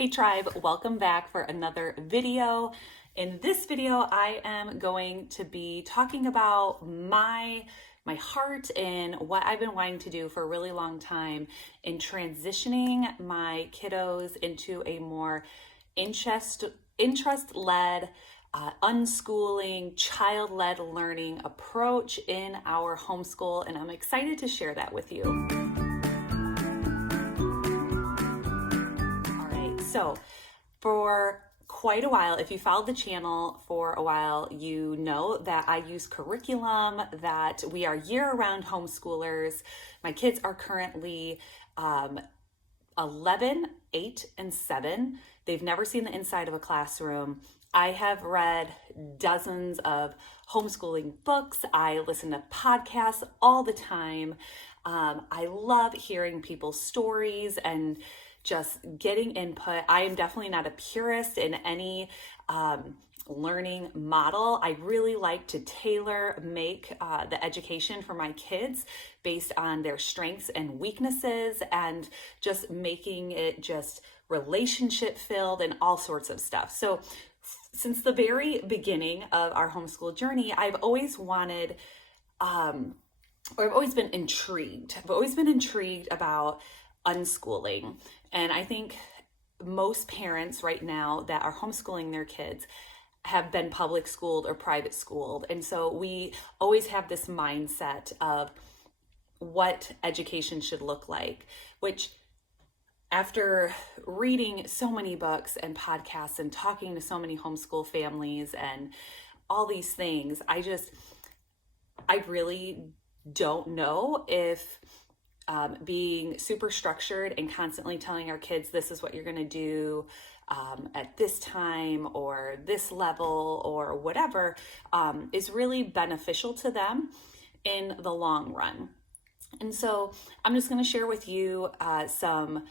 Hey tribe, welcome back for another video. In this video, I am going to be talking about my heart and what I've been wanting to do for a really long time in transitioning my kiddos into a more interest-led, unschooling, child-led learning approach in our homeschool, and I'm excited to share that with you. So for quite a while, if you followed the channel for a while, you know that I use curriculum, that we are year-round homeschoolers. My kids are currently 11, 8, and 7. They've never seen the inside of a classroom. I have read dozens of homeschooling books. I listen to podcasts all the time. I love hearing people's stories and just getting input. I am definitely not a purist in any learning model. I really like to make the education for my kids based on their strengths and weaknesses, and just making it just relationship filled and all sorts of stuff. So since the very beginning of our homeschool journey, I've always wanted, or I've always been intrigued. I've always been intrigued about unschooling. And I think most parents right now that are homeschooling their kids have been public schooled or private schooled. And so we always have this mindset of what education should look like, which after reading so many books and podcasts and talking to so many homeschool families and all these things, I really don't know if being super structured and constantly telling our kids this is what you're going to do at this time or this level or whatever is really beneficial to them in the long run. And so I'm just going to share with you some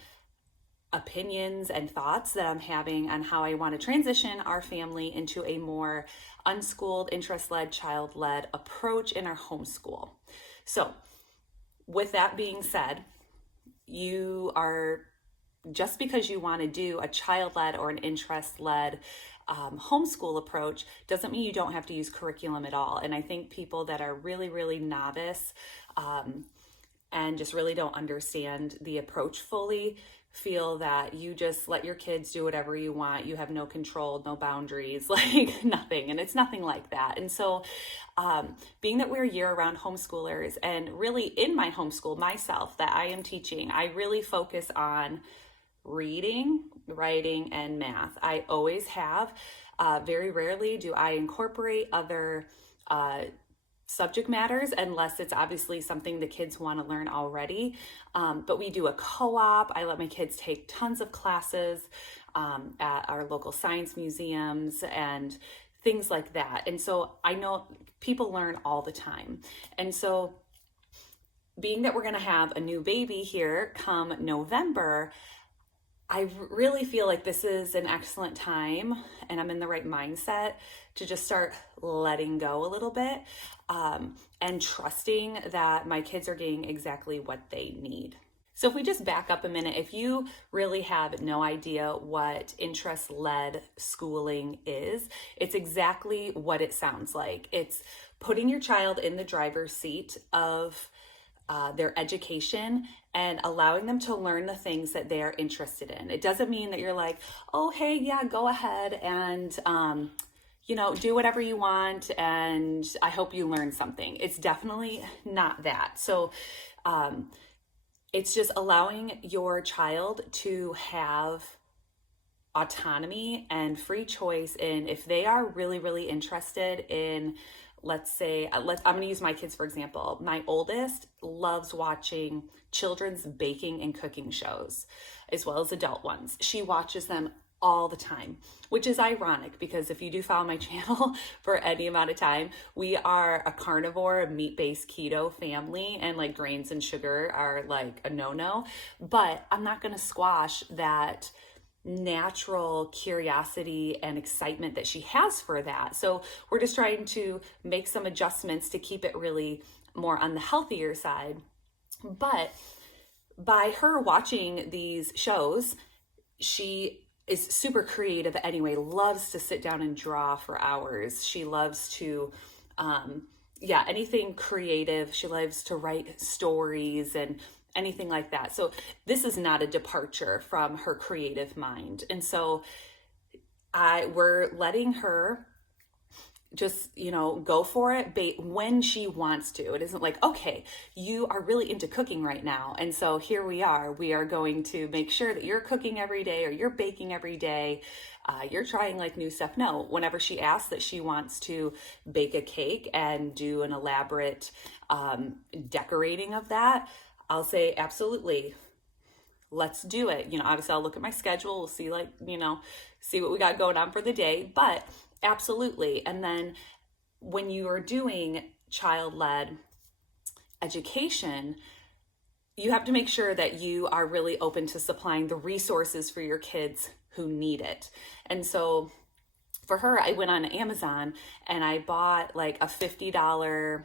opinions and thoughts that I'm having on how I want to transition our family into a more unschooled, interest-led, child-led approach in our homeschool. So with that being said, just because you want to do a child-led or an interest-led homeschool approach doesn't mean you don't have to use curriculum at all. And I think people that are really, really novice and just really don't understand the approach fully feel that you just let your kids do whatever you want. You have no control, no boundaries, like nothing. And it's nothing like that. And so being that we're year-round homeschoolers, and really in my homeschool myself that I am teaching, I really focus on reading, writing, and math. I always have. Very rarely do I incorporate other subject matters unless it's obviously something the kids want to learn already. But we do a co-op. I let my kids take tons of classes at our local science museums and things like that. And so I know people learn all the time. And so being that we're going to have a new baby here come November, I really feel like this is an excellent time, and I'm in the right mindset to just start letting go a little bit and trusting that my kids are getting exactly what they need. So if we just back up a minute, if you really have no idea what interest-led schooling is, it's exactly what it sounds like. It's putting your child in the driver's seat of their education and allowing them to learn the things that they're interested in. It doesn't mean that you're like, oh, hey, yeah, go ahead and, do whatever you want, and I hope you learn something. It's definitely not that. So it's just allowing your child to have autonomy and free choice in if they are really, really interested in, let's say, I'm going to use my kids for example. My oldest loves watching children's baking and cooking shows, as well as adult ones. She watches them all the time, which is ironic because if you do follow my channel for any amount of time, we are a carnivore, meat-based keto family, and like grains and sugar are like a no-no. But I'm not going to squash that natural curiosity and excitement that she has for that. So we're just trying to make some adjustments to keep it really more on the healthier side. But by her watching these shows, she is super creative anyway, loves to sit down and draw for hours. She loves to, anything creative. She loves to write stories and anything like that. So this is not a departure from her creative mind. And so we're letting her just, go for it when she wants to. It isn't like, okay, you are really into cooking right now, and so here we are going to make sure that you're cooking every day or you're baking every day. You're trying like new stuff. No, whenever she asks that she wants to bake a cake and do an elaborate decorating of that, I'll say, absolutely, let's do it. Obviously I'll look at my schedule. We'll see see what we got going on for the day, but absolutely. And then when you are doing child-led education, you have to make sure that you are really open to supplying the resources for your kids who need it. And so for her, I went on Amazon and I bought like a $50,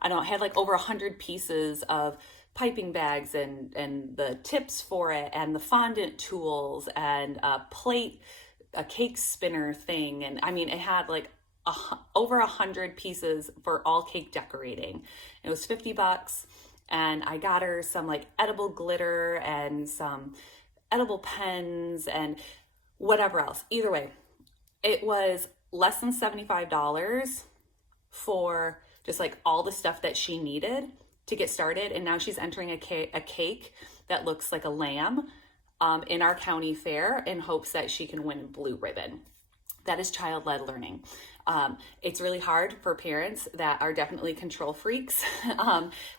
I had like over 100 pieces of piping bags and the tips for it and the fondant tools and a plate, a cake spinner thing. And I mean, it had like over 100 pieces for all cake decorating. It was $50, and I got her some like edible glitter and some edible pens and whatever else. Either way, it was less than $75 for just like all the stuff that she needed to get started. And now she's entering a cake that looks like a lamb in our county fair in hopes that she can win blue ribbon. That is child-led learning. It's really hard for parents that are definitely control freaks,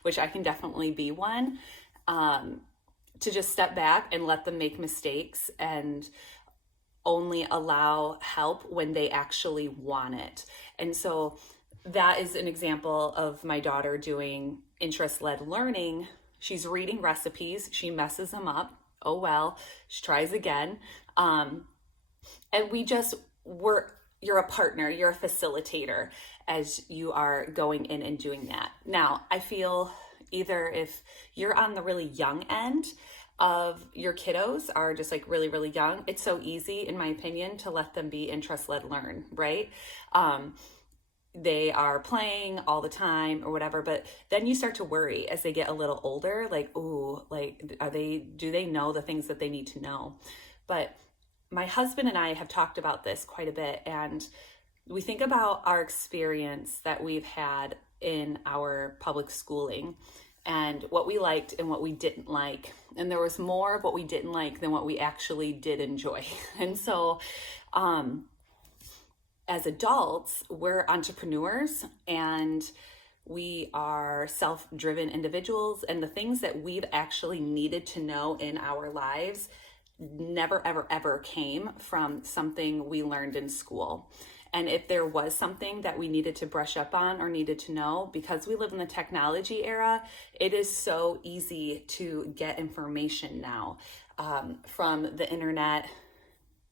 which I can definitely be one, to just step back and let them make mistakes and only allow help when they actually want it. And so that is an example of my daughter doing interest-led learning. She's reading recipes, she messes them up. Oh well, she tries again. And you're a partner, you're a facilitator as you are going in and doing that. Now, I feel either if you're on the really young end of your kiddos are just like really, really young, it's so easy, in my opinion, to let them be interest-led learn, right? They are playing all the time or whatever, but then you start to worry as they get a little older, like, ooh, like, do they know the things that they need to know? But my husband and I have talked about this quite a bit, and we think about our experience that we've had in our public schooling and what we liked and what we didn't like. And there was more of what we didn't like than what we actually did enjoy. And so, as adults, we're entrepreneurs and we are self-driven individuals, and the things that we've actually needed to know in our lives never, ever, ever came from something we learned in school. And if there was something that we needed to brush up on or needed to know, because we live in the technology era, it is so easy to get information now from the internet,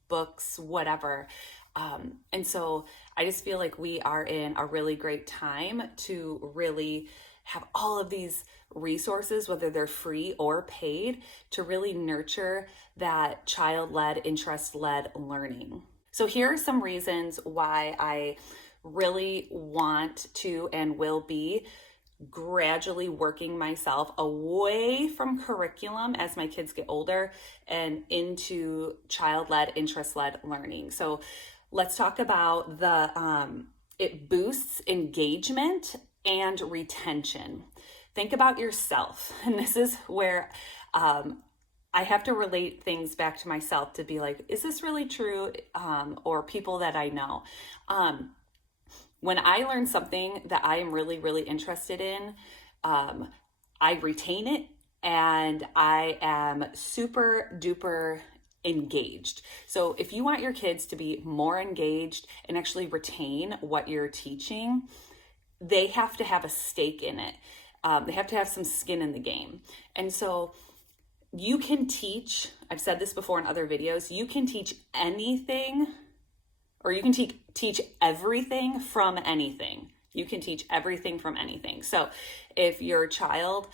books, whatever. And so I just feel like we are in a really great time to really have all of these resources, whether they're free or paid, to really nurture that child-led, interest-led learning. So here are some reasons why I really want to and will be gradually working myself away from curriculum as my kids get older and into child-led, interest-led learning. So let's talk about it boosts engagement and retention. Think about yourself. And this is where I have to relate things back to myself to be like, is this really true? Or people that I know. When I learn something that I am really, really interested in, I retain it and I am super duper engaged. So if you want your kids to be more engaged and actually retain what you're teaching, they have to have a stake in it. They have to have some skin in the game. And so you can teach, I've said this before in other videos, you can teach anything, or you can teach everything from anything. You can teach everything from anything. So if your child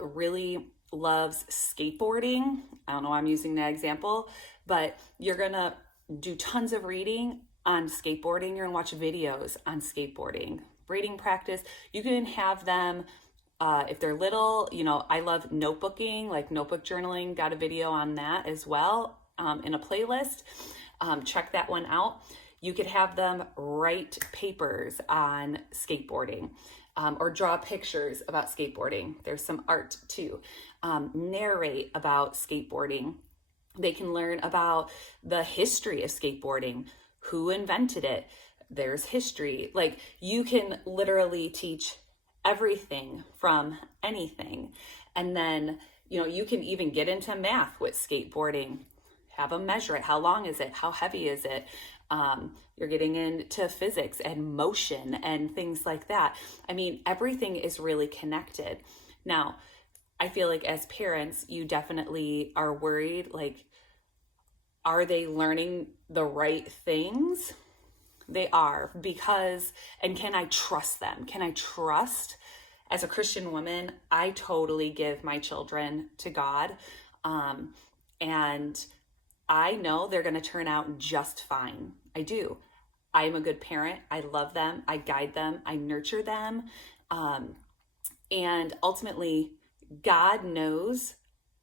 really loves skateboarding, I don't know why I'm using that example, but you're gonna do tons of reading on skateboarding. You're gonna watch videos on skateboarding, reading practice. You can have them, if they're little, I love notebooking, like notebook journaling, got a video on that as well, in a playlist. Check that one out. You could have them write papers on skateboarding, or draw pictures about skateboarding. There's some art too. Narrate about skateboarding. They can learn about the history of skateboarding, who invented it. There's history. Like, you can literally teach everything from anything. And then, you can even get into math with skateboarding. Have them measure it. How long is it? How heavy is it? You're getting into physics and motion and things like that. I mean, everything is really connected. Now, I feel like as parents, you definitely are worried, like, are they learning the right things? They are, because, and can I trust them? Can I trust, as a Christian woman, I totally give my children to God. And I know they're going to turn out just fine. I do. I am a good parent. I love them. I guide them. I nurture them. And ultimately, God knows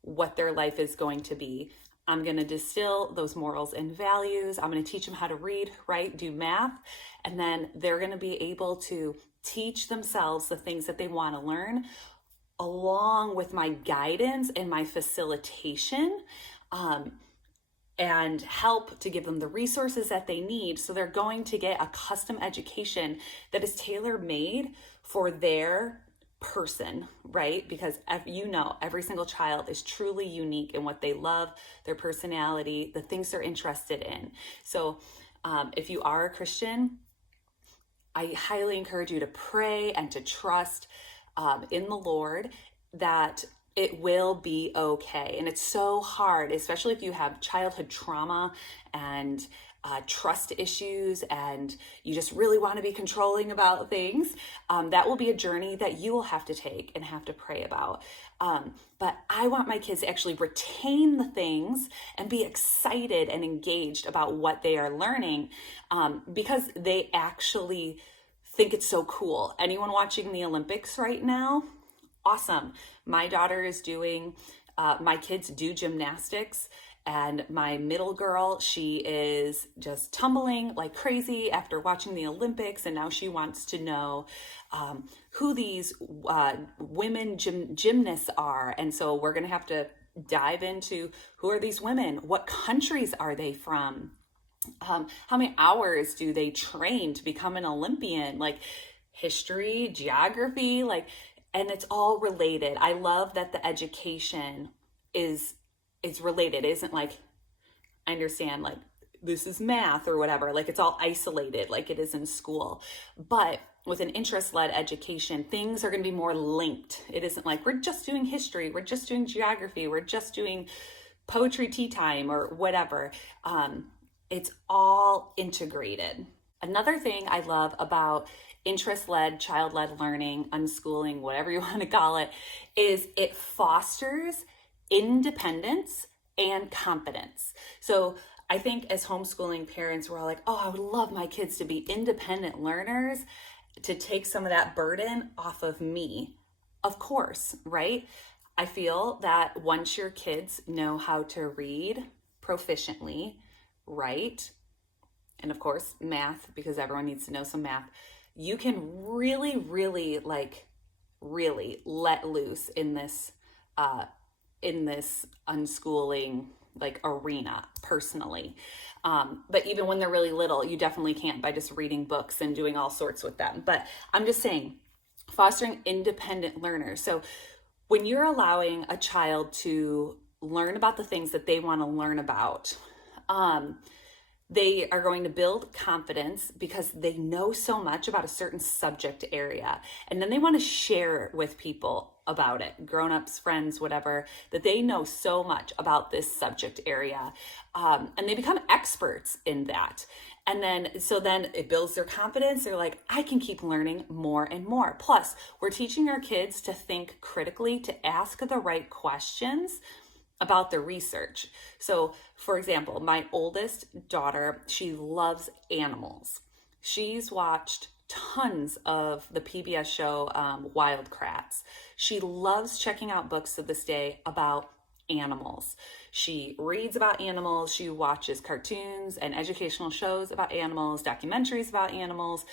what their life is going to be. I'm going to distill those morals and values. I'm going to teach them how to read, write, do math. And then they're going to be able to teach themselves the things that they want to learn, along with my guidance and my facilitation. And help to give them the resources that they need. So they're going to get a custom education that is tailor-made for their person, right? Because every single child is truly unique in what they love, their personality, the things they're interested in. So if you are a Christian, I highly encourage you to pray and to trust in the Lord that it will be okay. And it's so hard, especially if you have childhood trauma and trust issues and you just really want to be controlling about things. That will be a journey that you will have to take and have to pray about. But I want my kids to actually retain the things and be excited and engaged about what they are learning, because they actually think it's so cool. Anyone watching the Olympics right now? Awesome. My daughter is doing, my kids do gymnastics, and my middle girl, she is just tumbling like crazy after watching the Olympics. And now she wants to know who these women gymnasts are. And so we're going to have to dive into, who are these women? What countries are they from? How many hours do they train to become an Olympian? Like history, geography, and it's all related. I love that the education is related. It isn't like, I understand, like, this is math or whatever. Like, it's all isolated like it is in school. But with an interest-led education, things are going to be more linked. It isn't like, we're just doing history, we're just doing geography, we're just doing poetry tea time or whatever. It's all integrated. Another thing I love about interest-led, child-led learning, unschooling, whatever you want to call it, is it fosters independence and confidence. So I think as homeschooling parents, we're all like, oh, I would love my kids to be independent learners, to take some of that burden off of me. Of course, right? I feel that once your kids know how to read proficiently, write, and of course, math, because everyone needs to know some math, you can really, really, really let loose in this unschooling arena personally. But even when they're really little, you definitely can't by just reading books and doing all sorts with them. But I'm just saying, fostering independent learners. So when you're allowing a child to learn about the things that they want to learn about, they are going to build confidence because they know so much about a certain subject area. And then they want to share with people about it, grown-ups, friends, whatever, that they know so much about this subject area, and they become experts in that. And then it builds their confidence. They're like, I can keep learning more and more. Plus, we're teaching our kids to think critically, to ask the right questions about the research. So, for example, my oldest daughter, she loves animals. She's watched tons of the PBS show Wild Kratts. She loves checking out books to this day about animals. She reads about animals. She watches cartoons and educational shows about animals, documentaries about animals.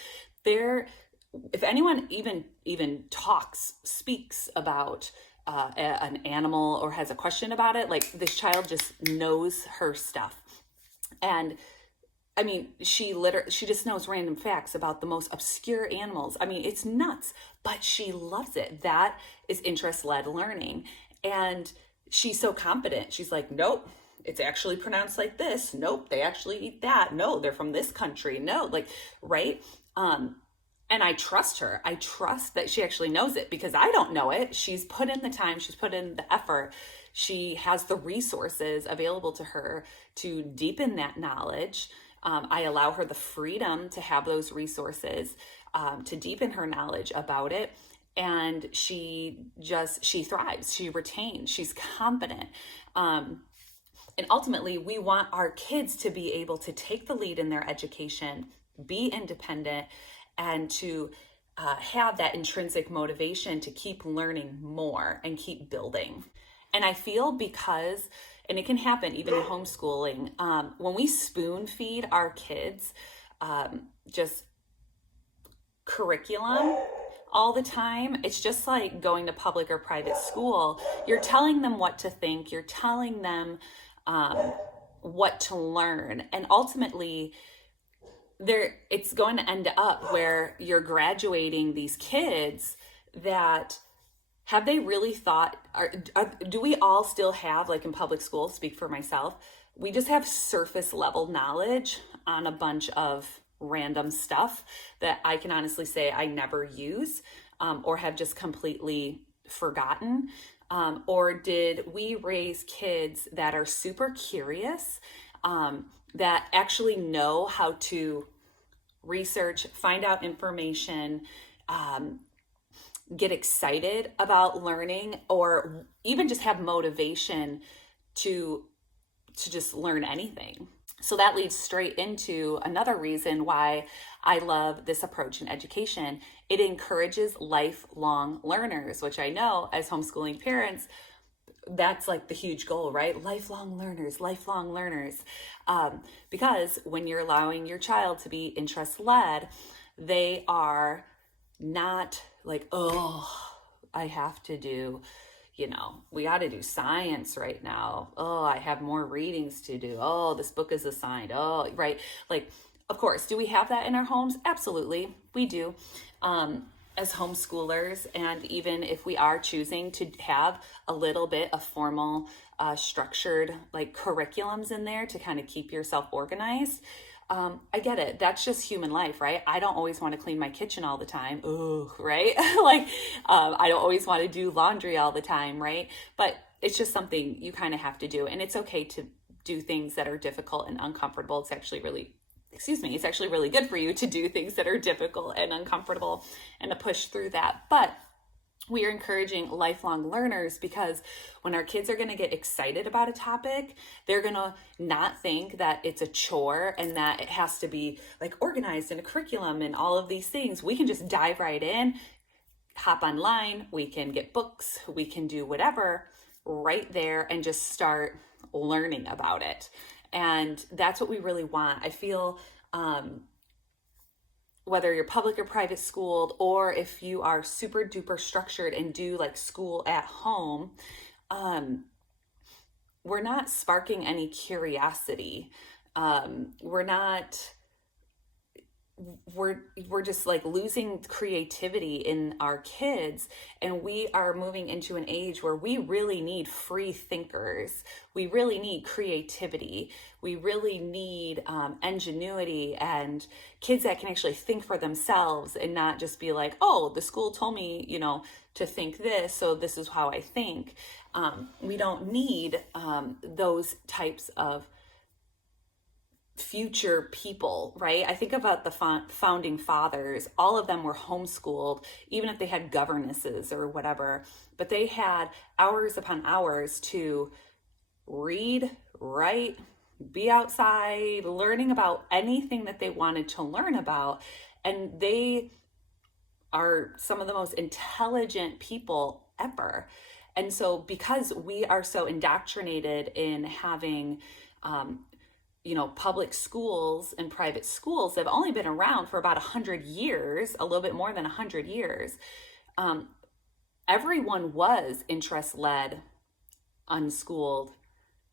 If anyone even speaks about an animal or has a question about it, like, this child just knows her stuff. And I mean, she just knows random facts about the most obscure animals. I mean, it's nuts, but she loves it. That is interest-led learning. And she's so confident. She's like, nope, it's actually pronounced like this. Nope, they actually eat that. No, they're from this country. No, like, right? And I trust her. I trust that she actually knows it, because I don't know it. She's put in the time, she's put in the effort. She has the resources available to her to deepen that knowledge. I allow her the freedom to have those resources to deepen her knowledge about it. And she thrives, she retains, she's confident. And ultimately, we want our kids to be able to take the lead in their education, be independent, and to have that intrinsic motivation to keep learning more and keep building. And I feel and it can happen even in homeschooling, when we spoon feed our kids just curriculum all the time, it's just like going to public or private school. You're telling them what to think, you're telling them what to learn, and ultimately it's going to end up where you're graduating these kids that have they really thought, do we all still have, like in public school, speak for myself, we just have surface level knowledge on a bunch of random stuff that I can honestly say I never use or have just completely forgotten? Or did we raise kids that are super curious, that actually know how to research, find out information, get excited about learning, or even just have motivation to just learn anything? So that leads straight into another reason why I love this approach in education. It encourages lifelong learners, which I know as homeschooling parents, that's like the huge goal, right? Lifelong learners. Because when you're allowing your child to be interest-led, they are not like, oh, I have to do, we got to do science right now. Oh, I have more readings to do. Oh, this book is assigned. Oh, right. Like, of course, do we have that in our homes? Absolutely, we do. As homeschoolers, and even if we are choosing to have a little bit of formal, structured like curriculums in there to kind of keep yourself organized, I get it. That's just human life, right? I don't always want to clean my kitchen all the time. Ooh, right? Like, I don't always want to do laundry all the time, right? But it's just something you kind of have to do. And it's okay to do things that are difficult and uncomfortable. It's actually really good for you to do things that are difficult and uncomfortable and to push through that. But we are encouraging lifelong learners because when our kids are going to get excited about a topic, they're going to not think that it's a chore and that it has to be like organized in a curriculum and all of these things. We can just dive right in, hop online, we can get books, we can do whatever right there and just start learning about it. And that's what we really want. I feel whether you're public or private schooled, or if you are super duper structured and do like school at home, we're not sparking any curiosity. We're just like losing creativity in our kids, and we are moving into an age where we really need free thinkers. We really need creativity. We really need ingenuity and kids that can actually think for themselves and not just be like, oh, the school told me, to think this, so this is how I think. We don't need those types of future people, right? I think about the founding fathers. All of them were homeschooled, even if they had governesses or whatever, but they had hours upon hours to read, write, be outside, learning about anything that they wanted to learn about. And they are some of the most intelligent people ever. And so because we are so indoctrinated in having, public schools and private schools that have only been around for about 100 years, a little bit more than 100 years, everyone was interest-led, unschooled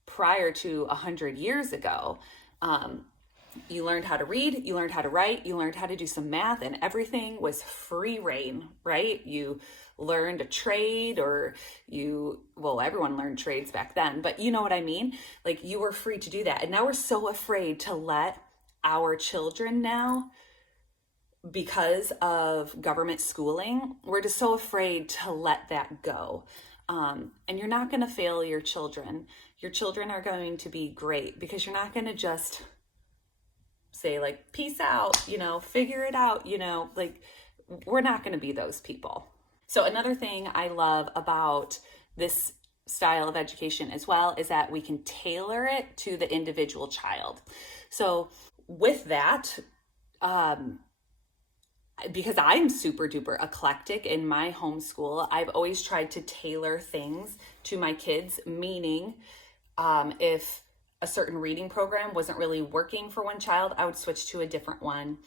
prior to 100 years ago. You learned how to read, you learned how to write, you learned how to do some math, and everything was free reign, right? You learned a trade, or everyone learned trades back then, but you know what I mean? Like, you were free to do that. And now we're so afraid to let our children now, because of government schooling, we're just so afraid to let that go. And you're not going to fail your children. Your children are going to be great, because you're not going to just say like, peace out, figure it out, like, we're not going to be those people. So another thing I love about this style of education as well is that we can tailor it to the individual child. So with that, because I'm super duper eclectic in my homeschool, I've always tried to tailor things to my kids, meaning if a certain reading program wasn't really working for one child, I would switch to a different one.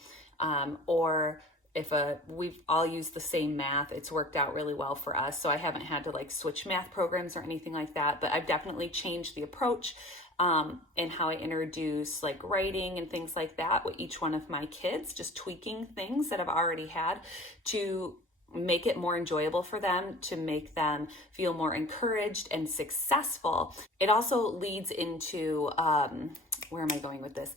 Or if we've all used the same math, it's worked out really well for us. So I haven't had to like switch math programs or anything like that, but I've definitely changed the approach and how I introduce like writing and things like that with each one of my kids, just tweaking things that I've already had to make it more enjoyable for them, to make them feel more encouraged and successful. It also leads into, where am I going with this?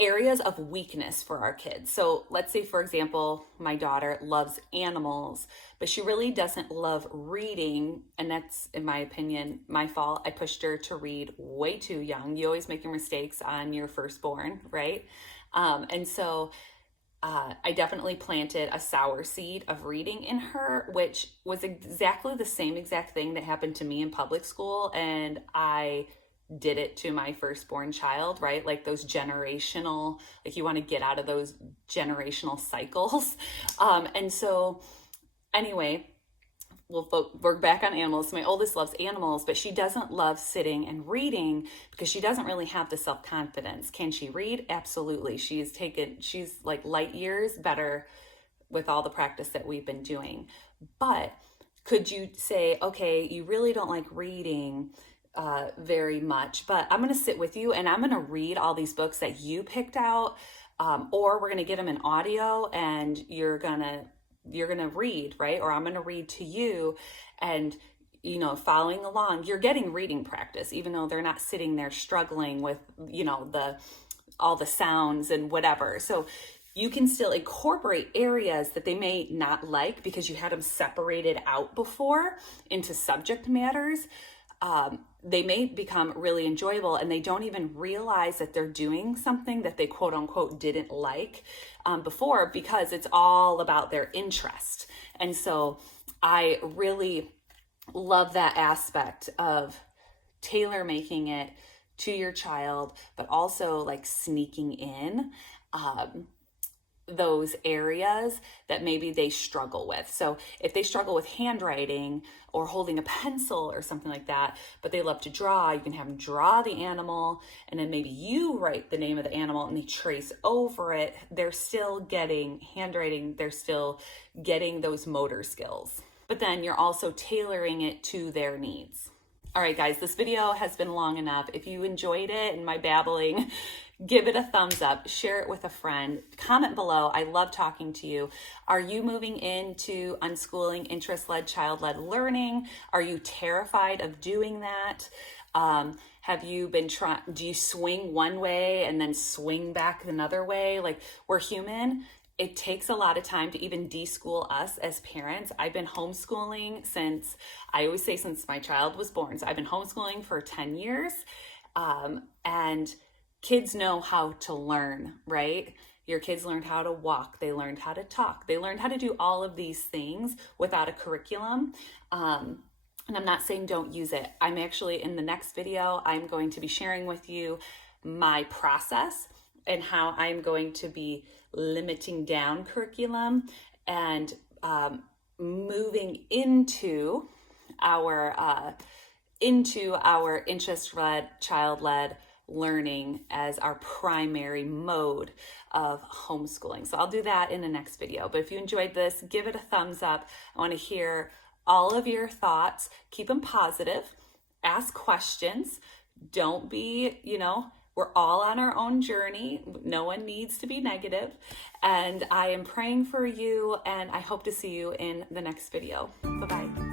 Areas of weakness for our kids. So let's say, for example, my daughter loves animals, but she really doesn't love reading. And that's, in my opinion, my fault. I pushed her to read way too young. You always make your mistakes on your firstborn, right? And so I definitely planted a sour seed of reading in her, which was exactly the same exact thing that happened to me in public school. And I did it to my firstborn child, right? Like those generational, like you want to get out of those generational cycles. And so anyway, we're back on animals. My oldest loves animals, but she doesn't love sitting and reading because she doesn't really have the self-confidence. Can she read? Absolutely. She's like light years better with all the practice that we've been doing. But could you say, okay, you really don't like reading very much, but I'm going to sit with you and I'm going to read all these books that you picked out, or we're going to get them in audio and you're going to read, right? Or I'm going to read to you, and following along, you're getting reading practice, even though they're not sitting there struggling with, all the sounds and whatever. So you can still incorporate areas that they may not like because you had them separated out before into subject matters. They may become really enjoyable and they don't even realize that they're doing something that they quote unquote didn't like before, because it's all about their interest. And so I really love that aspect of tailor making it to your child, but also like sneaking in those areas that maybe they struggle with. So if they struggle with handwriting or holding a pencil or something like that, but they love to draw, you can have them draw the animal, and then maybe you write the name of the animal and they trace over it. They're still getting handwriting, they're still getting those motor skills, but then you're also tailoring it to their needs. All right, guys, this video has been long enough. If you enjoyed it and my babbling, give it a thumbs up, share it with a friend, comment below. I love talking to you. Are you moving into unschooling, interest-led, child-led learning? Are you terrified of doing that? Have you been do you swing one way and then swing back another way? Like, we're human. It takes a lot of time to even deschool us as parents. I've been homeschooling since, I always say since my child was born. So I've been homeschooling for 10 years. And kids know how to learn, right? Your kids learned how to walk. They learned how to talk. They learned how to do all of these things without a curriculum. And I'm not saying don't use it. I'm actually, in the next video, I'm going to be sharing with you my process and how I'm going to be limiting down curriculum and moving into our interest-led, child-led learning as our primary mode of homeschooling. So I'll do that in the next video. But if you enjoyed this, give it a thumbs up. I want to hear all of your thoughts. Keep them positive. Ask questions. Don't be, we're all on our own journey. No one needs to be negative. And I am praying for you, and I hope to see you in the next video. Bye-bye.